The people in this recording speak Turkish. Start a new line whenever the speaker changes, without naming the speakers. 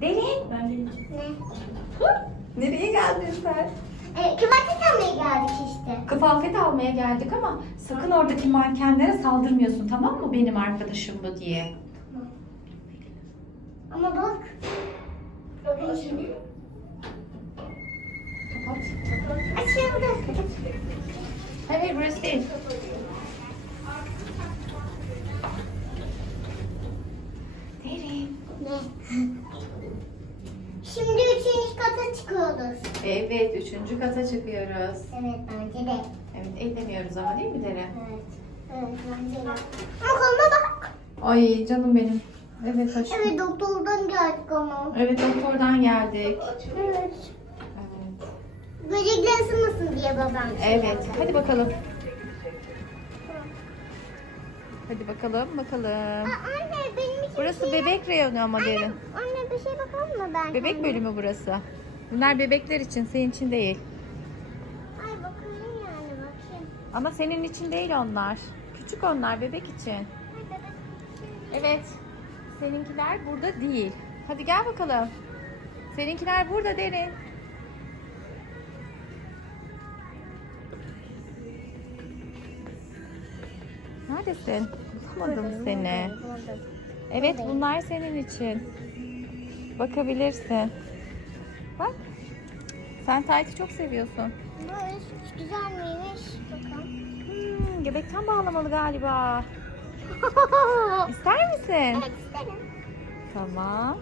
Derin.
Ben de
Ne?
Nereye geldin sen?
E, kıvırcık almaya geldik işte.
Kıyafet almaya geldik ama sakın oradaki mankenlere saldırmıyorsun tamam mı benim arkadaşım bu diye.
Ama bak. Açıldı.
Hayır hayır burası değil. Derin.
Ne? Şimdi üçüncü kata çıkıyoruz.
Evet üçüncü kata çıkıyoruz.
Evet bence de.
Evet ellemiyoruz ama değil mi Derin?
Evet. Evet bence de. Ama bak.
Ay canım benim. Evet aşkım.
Evet doktordan geldik ama.
Evet doktordan geldik.
Evet.
Evet.
Böcekler ısınmasın diye babam.
Evet hadi bakalım. Hadi bakalım bakalım.
Aa, anne benim için
Burası bebek reyonu ama derin.
Anne bir şey bakalım mı ben?
Bebek bölümü burası. Bunlar bebekler için, senin için değil.
Ay bakayım yani bakayım.
Ama senin için değil onlar. Küçük onlar, bebek için.
Ay bebek.
Evet. Seninkiler burada değil. Hadi gel bakalım. Seninkiler burada derin. Neredesin? Bulamadım seni. Evet bunlar senin için. Bakabilirsin. Bak. Sen Tayt'ı çok seviyorsun.
Bu güzel miymiş? Bakalım.
Hmm, göbekten bağlamalı galiba. İster misin?
evet isterim.
Tamam.